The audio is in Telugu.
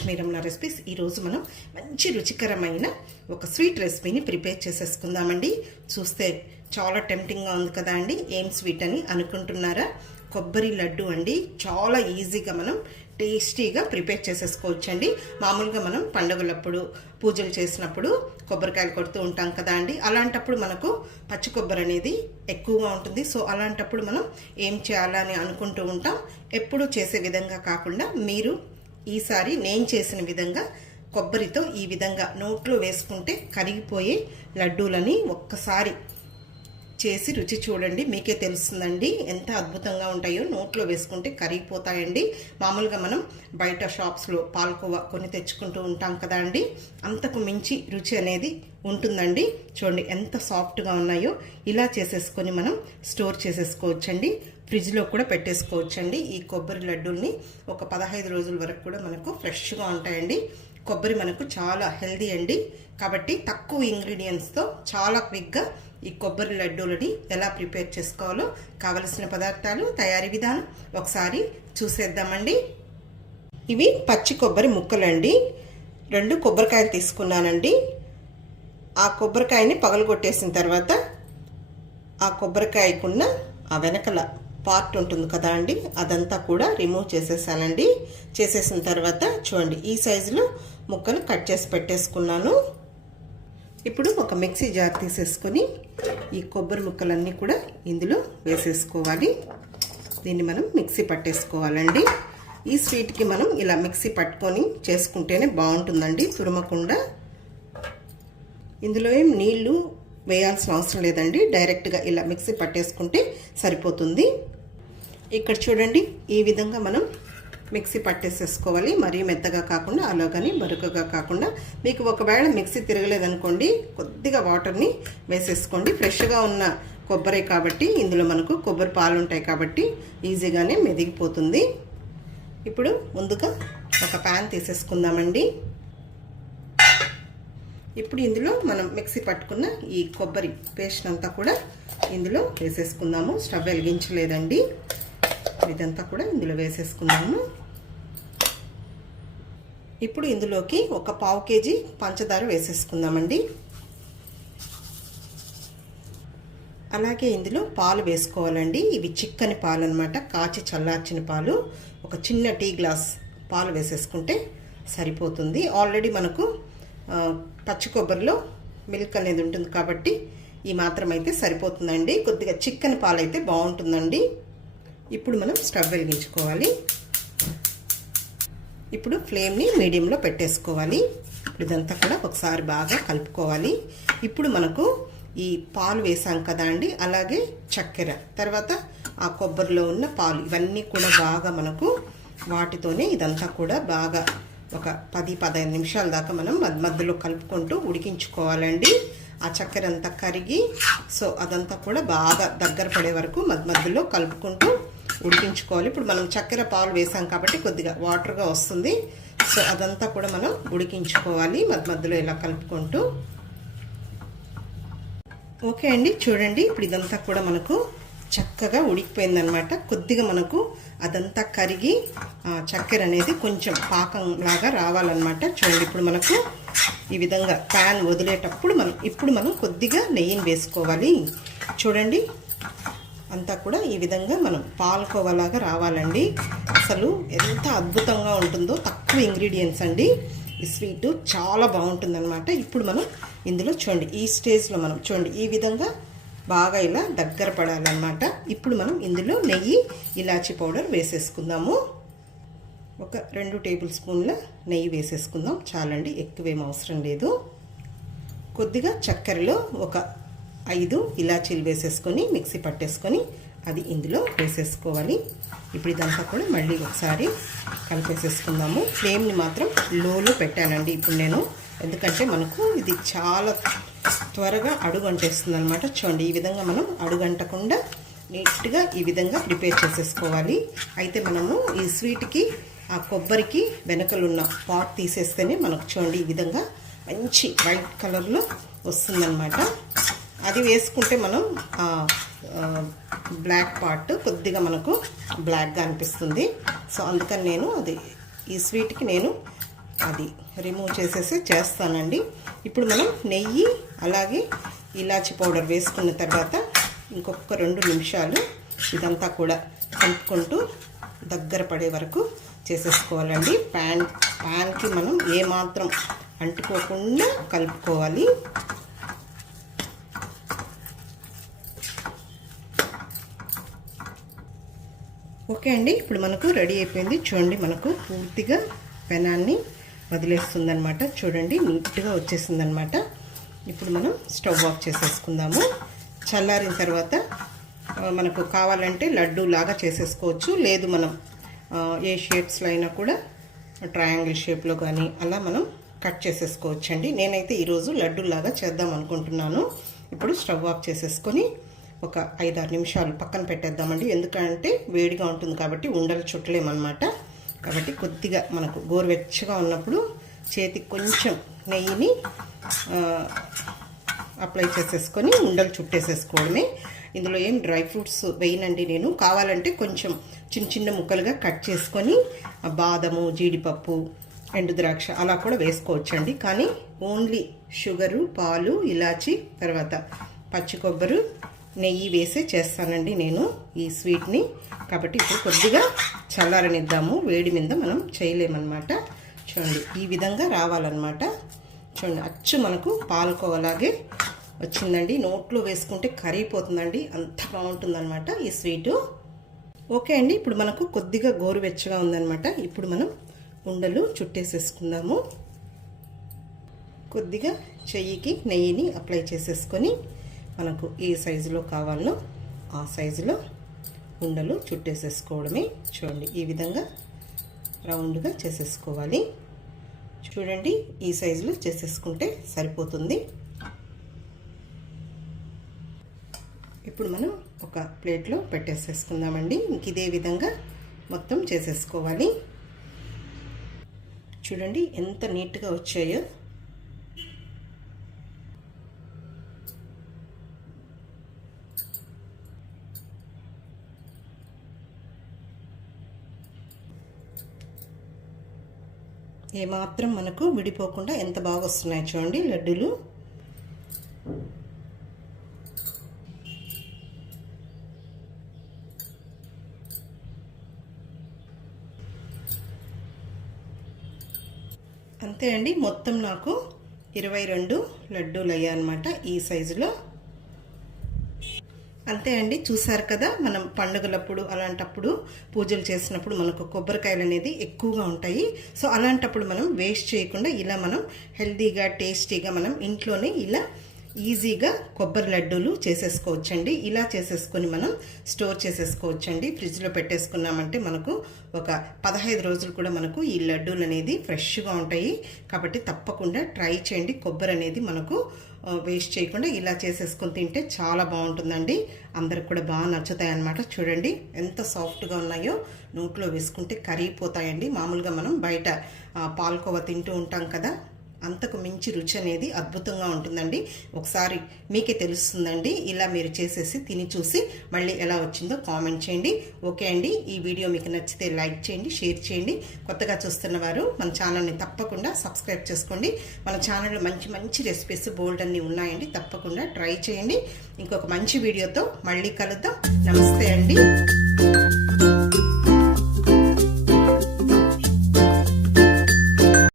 లక్ష్మీ రమణ రెసిపీస్. ఈరోజు మనం మంచి రుచికరమైన ఒక స్వీట్ రెసిపీని ప్రిపేర్ చేసేసుకుందామండి. చూస్తే చాలా టెంప్టింగ్గా ఉంది కదా అండి. ఏం స్వీట్ అని అనుకుంటున్నారా? కొబ్బరి లడ్డు అండి. చాలా ఈజీగా మనం టేస్టీగా ప్రిపేర్ చేసేసుకోవచ్చండి. మామూలుగా మనం పండుగలప్పుడు పూజలు చేసినప్పుడు కొబ్బరికాయలు కొడుతూ ఉంటాం కదా అండి. అలాంటప్పుడు మనకు పచ్చి కొబ్బరి అనేది ఎక్కువగా ఉంటుంది. సో అలాంటప్పుడు మనం ఏం చేయాలని అనుకుంటూ ఉంటాం. ఎప్పుడు చేసే విధంగా కాకుండా మీరు ఈసారి నేను చేసిన విధంగా కొబ్బరితో ఈ విధంగా నోట్లో వేసుకుంటే కరిగిపోయే లడ్డూలని ఒక్కసారి చేసి రుచి చూడండి. మీకే తెలుస్తుందండి ఎంత అద్భుతంగా ఉంటాయో. నోట్లో వేసుకుంటే కరిగిపోతాయండి. మామూలుగా మనం బయట షాప్స్లో పాలకోవా కొన్ని తెచ్చుకుంటూ ఉంటాం కదా అండి. అంతకు మించి రుచి అనేది ఉంటుందండి. చూడండి ఎంత సాఫ్ట్గా ఉన్నాయో. ఇలా చేసేసుకొని మనం స్టోర్ చేసేసుకోవచ్చండి. ఫ్రిడ్జ్లో కూడా పెట్టేసుకోవచ్చండి. ఈ కొబ్బరి లడ్డూల్ని ఒక 15 రోజుల వరకు కూడా మనకు ఫ్రెష్గా ఉంటాయండి. కొబ్బరి మనకు చాలా హెల్దీ అండి. కాబట్టి తక్కువ ఇంగ్రీడియంట్స్తో చాలా క్విక్గా ఈ కొబ్బరి లడ్డూలని ఎలా ప్రిపేర్ చేసుకోవాలో కావలసిన పదార్థాలు, తయారీ విధానం ఒకసారి చూసేద్దామండి. ఇవి పచ్చి కొబ్బరి ముక్కలండి. 2 కొబ్బరికాయలు తీసుకున్నానండి. ఆ కొబ్బరికాయని పగలగొట్టేసిన తర్వాత ఆ కొబ్బరికాయకున్న ఆ వెనకల పార్ట్ ఉంటుంది కదా అండి, అదంతా కూడా రిమూవ్ చేసేసానండి. చేసేసిన తర్వాత చూడండి ఈ సైజులో ముక్కలు కట్ చేసి పెట్టేసుకున్నాను. ఇప్పుడు ఒక మిక్సీ జార్ తీసేసుకొని ఈ కొబ్బరి ముక్కలన్నీ కూడా ఇందులో వేసేసుకోవాలి. దీన్ని మనం మిక్సీ పట్టేసుకోవాలండి. ఈ స్వీట్కి మనం ఇలా మిక్సీ పట్టుకొని చేసుకుంటేనే బాగుంటుందండి, తురమకుండా. ఇందులో ఏం నీళ్లు వేయాల్సిన అవసరం లేదండి. డైరెక్ట్గా ఇలా మిక్సీ పట్టేసుకుంటే సరిపోతుంది. ఇక్కడ చూడండి ఈ విధంగా మనం మిక్సీ పట్టేసేసుకోవాలి. మరీ మెత్తగా కాకుండా అలాగని బరుకగా కాకుండా. మీకు ఒకవేళ మిక్సీ తిరగలేదనుకోండి కొద్దిగా వాటర్ని వేసేసుకోండి. ఫ్రెష్గా ఉన్న కొబ్బరి కాబట్టి ఇందులో మనకు కొబ్బరి పాలు ఉంటాయి కాబట్టి ఈజీగానే మెదిగిపోతుంది. ఇప్పుడు ముందుగా ఒక ప్యాన్ తీసేసుకుందామండి. ఇప్పుడు ఇందులో మనం మిక్సీ పట్టుకున్న ఈ కొబ్బరి పేస్ట్ అంతా కూడా ఇందులో వేసేసుకుందాము. స్టవ్ వెలిగించలేదండి. ఇదంతా కూడా ఇందులో వేసేసుకుందాము. ఇప్పుడు ఇందులోకి ఒక 1/2 కేజీ పంచదార వేసేసుకుందామండి. అలాగే ఇందులో పాలు వేసుకోవాలండి. ఇవి చిక్కని పాలు అన్నమాట, కాచి చల్లార్చిన పాలు. ఒక చిన్న టీ గ్లాస్ పాలు వేసేసుకుంటే సరిపోతుంది. ఆల్రెడీ మనకు పచ్చి కొబ్బరిలో మిల్క్ అనేది ఉంటుంది కాబట్టి ఈ మాత్రం అయితే సరిపోతుందండి. కొద్దిగా చిక్కని పాలు అయితే బాగుంటుందండి. ఇప్పుడు మనం స్టవ్ వెలిగించుకోవాలి. ఇప్పుడు ఫ్లేమ్ని మీడియంలో పెట్టేసుకోవాలి. ఇదంతా కూడా ఒకసారి బాగా కలుపుకోవాలి. ఇప్పుడు మనకు ఈ పాలు వేసాం కదా అండి, అలాగే చక్కెర, తర్వాత ఆ కొబ్బరిలో ఉన్న పాలు, ఇవన్నీ కూడా బాగా మనకు వాటితోనే ఇదంతా కూడా బాగా ఒక 10-15 నిమిషాల దాకా మనం మధ్యలో కలుపుకుంటూ ఉడికించుకోవాలండి. ఆ చక్కెర అంతా కరిగి సో అదంతా కూడా బాగా దగ్గర పడే వరకు మధ్యలో కలుపుకుంటూ ఉడికించుకోవాలి. ఇప్పుడు మనం చక్కెర పాలు వేసాం కాబట్టి కొద్దిగా వాటర్గా వస్తుంది. సో అదంతా కూడా మనం ఉడికించుకోవాలి మధ్యలో ఇలా కలుపుకుంటూ. ఓకే అండి, చూడండి ఇప్పుడు ఇదంతా కూడా మనకు చక్కగా ఉడికిపోయిందనమాట. కొద్దిగా మనకు అదంతా కరిగి చక్కెర అనేది కొంచెం పాకం లాగా రావాలన్నమాట. చూడండి ఇప్పుడు మనకు ఈ విధంగా ప్యాన్ వదిలేటప్పుడు ఇప్పుడు మనం కొద్దిగా నెయ్యిని వేసుకోవాలి. చూడండి అంతా కూడా ఈ విధంగా మనం పాలకోవలాగా రావాలండి. అసలు ఎంత అద్భుతంగా ఉంటుందో. తక్కువ ఇంగ్రీడియంట్స్ అండి. ఈ స్వీట్ చాలా బాగుంటుందన్నమాట. ఇప్పుడు మనం ఇందులో చూడండి ఈ స్టేజ్లో మనం చూడండి ఈ విధంగా బాగా ఇలా దగ్గర పడాలన్నమాట. ఇప్పుడు మనం ఇందులో నెయ్యి, ఇలాచీ పౌడర్ వేసేసుకుందాము. ఒక 2 టేబుల్ స్పూన్ల నెయ్యి వేసేసుకుందాం చాలండి, ఎక్కువేం అవసరం లేదు. కొద్దిగా చక్కెరలో ఒక 5 ఇలాచీలు వేసేసుకొని మిక్సీ పట్టేసుకొని అది ఇందులో వేసేసుకోవాలి. ఇప్పుడు ఇదంతా కూడా మళ్ళీ ఒకసారి కలిపేసేసుకుందాము. ఫ్లేమ్ని మాత్రం లోలో పెట్టానండి ఇప్పుడు నేను, ఎందుకంటే మనకు ఇది చాలా త్వరగా అడుగంటేస్తుంది అనమాట. చూడండి ఈ విధంగా మనం అడుగంటకుండా నీట్గా ఈ విధంగా ప్రిపేర్ చేసేసుకోవాలి. అయితే మనము ఈ స్వీట్కి ఆ కొబ్బరికి వెనకలున్న పాట్ తీసేస్తేనే మనకు చూడండి ఈ విధంగా మంచి వైట్ కలర్లో వస్తుందన్నమాట. అది వేసుకుంటే మనం బ్లాక్ పార్ట్ కొద్దిగా మనకు బ్లాక్గా అనిపిస్తుంది. సో అందుకని నేను ఈ స్వీట్కి నేను అది రిమూవ్ చేసేసి చేస్తానండి. ఇప్పుడు మనం నెయ్యి అలాగే ఇలాచి పౌడర్ వేసుకున్న తర్వాత ఇంకొక 2 నిమిషాలు ఇదంతా కూడా కలుపుకుంటూ దగ్గర పడే వరకు చేసేసుకోవాలండి. ప్యాన్కి మనం ఏమాత్రం అంటుకోకుండా కలుపుకోవాలి. ఓకే అండి, ఇప్పుడు మనకు రెడీ అయిపోయింది. చూడండి, మనకు పూర్తిగా పెనాన్ని వదిలేస్తుందనమాట. చూడండి, నీట్గా వచ్చేసిందనమాట. ఇప్పుడు మనం స్టవ్ ఆఫ్ చేసేసుకుందాము. చల్లారిన తర్వాత మనకు కావాలంటే లడ్డు లాగా చేసేసుకోవచ్చు, లేదు మనం ఏ షేప్స్లో అయినా కూడా ట్రయాంగిల్ షేప్లో కానీ అలా మనం కట్ చేసేసుకోవచ్చండి. నేనైతే ఈరోజు లడ్డూలాగా చేద్దాం అనుకుంటున్నాను. ఇప్పుడు స్టవ్ ఆఫ్ చేసేసుకొని ఒక 5-6 నిమిషాలు పక్కన పెట్టేద్దామండి. ఎందుకంటే వేడిగా ఉంటుంది కాబట్టి ఉండలు చుట్టలేమన్నమాట. కాబట్టి కొద్దిగా మనకు గోరువెచ్చగా ఉన్నప్పుడు చేతికి కొంచెం నెయ్యిని అప్లై చేసేసుకొని ఉండలు చుట్టేసేసుకోవడమే. ఇందులో ఏం డ్రై ఫ్రూట్స్ వేయనండి నేను. కావాలంటే కొంచెం చిన్న చిన్న ముక్కలుగా కట్ చేసుకొని బాదము, జీడిపప్పు, ఎండు ద్రాక్ష అలా కూడా వేసుకోవచ్చండి. కానీ ఓన్లీ షుగరు, పాలు, ఇలాచి, తర్వాత పచ్చి కొబ్బరి, నెయ్యి వేసే చేస్తానండి నేను ఈ స్వీట్ని. కాబట్టి ఇప్పుడు కొద్దిగా చల్లారనిద్దాము. వేడి మీద మనం చేయలేమన్నమాట. చూడండి, ఈ విధంగా రావాలన్నమాట. చూడండి, అచ్చు మనకు పాలకోవలాగే వచ్చిందండి. నోట్లో వేసుకుంటే కరిగిపోతుందండి, అంత బాగుంటుందన్నమాట ఈ స్వీటు. ఓకే అండి, ఇప్పుడు మనకు కొద్దిగా గోరువెచ్చగా ఉందన్నమాట. ఇప్పుడు మనం ఉండలు చుట్టేసేసుకుందాము. కొద్దిగా చెయ్యికి నెయ్యిని అప్లై చేసేసుకొని మనకు ఏ సైజులో కావాలో ఆ సైజులో ఉండలు చుట్టేసేసుకోవడమే. చూడండి, ఈ విధంగా రౌండ్గా చేసేసుకోవాలి. చూడండి, ఈ సైజులో చేసేసుకుంటే సరిపోతుంది. ఇప్పుడు మనం ఒక ప్లేట్లో పెట్టేసేసుకుందామండి. ఇంక ఇదే విధంగా మొత్తం చేసేసుకోవాలి. చూడండి ఎంత నీట్గా వచ్చాయో. ఏమాత్రం మనకు విడిపోకుండా ఎంత బాగా వస్తున్నాయి చూడండి లడ్డూలు. అంతే అండి, మొత్తం నాకు 22 లడ్డూలు అయ్యాయన్నమాట ఈ సైజులో. అంతే అండి, చూసారు కదా, మనం పండుగలప్పుడు అలాంటప్పుడు పూజలు చేసినప్పుడు మనకు కొబ్బరికాయలు అనేది ఎక్కువగా ఉంటాయి. సో అలాంటప్పుడు మనం వేస్ట్ చేయకుండా ఇలా మనం హెల్తీగా, టేస్టీగా మనం ఇంట్లోనే ఇలా ఈజీగా కొబ్బరి లడ్డూలు చేసేసుకోవచ్చండి. ఇలా చేసేసుకొని మనం స్టోర్ చేసేసుకోవచ్చండి. ఫ్రిడ్జ్లో పెట్టేసుకున్నామంటే మనకు ఒక 15 రోజులు కూడా మనకు ఈ లడ్డూలు అనేది ఫ్రెష్గా ఉంటాయి. కాబట్టి తప్పకుండా ట్రై చేయండి. కొబ్బరి అనేది మనకు వేస్ట్ చేయకుండా ఇలా చేసేసుకొని తింటే చాలా బాగుంటుందండి. అందరికి కూడా బాగా నచ్చుతాయి అన్నమాట. చూడండి ఎంత సాఫ్ట్గా ఉన్నాయో, నోట్లో వేసుకుంటే కరిగిపోతాయండి. మామూలుగా మనం బయట పాలకోవా తింటూ ఉంటాం కదా, అంతకు మించి రుచి అనేది అద్భుతంగా ఉంటుందండి. ఒకసారి మీకే తెలుస్తుందండి. ఇలా మీరు చేసేసి తిని చూసి మళ్ళీ ఎలా వచ్చిందో కామెంట్ చేయండి. ఓకే అండి, ఈ వీడియో మీకు నచ్చితే లైక్ చేయండి, షేర్ చేయండి. కొత్తగా చూస్తున్న వారు మన ఛానల్ని తప్పకుండా సబ్స్క్రైబ్ చేసుకోండి. మన ఛానల్లో మంచి మంచి రెసిపీస్ బోల్డ్ అన్నీ ఉన్నాయండి. తప్పకుండా ట్రై చేయండి. ఇంకొక మంచి వీడియోతో మళ్ళీ కలుద్దాం. నమస్తే అండి.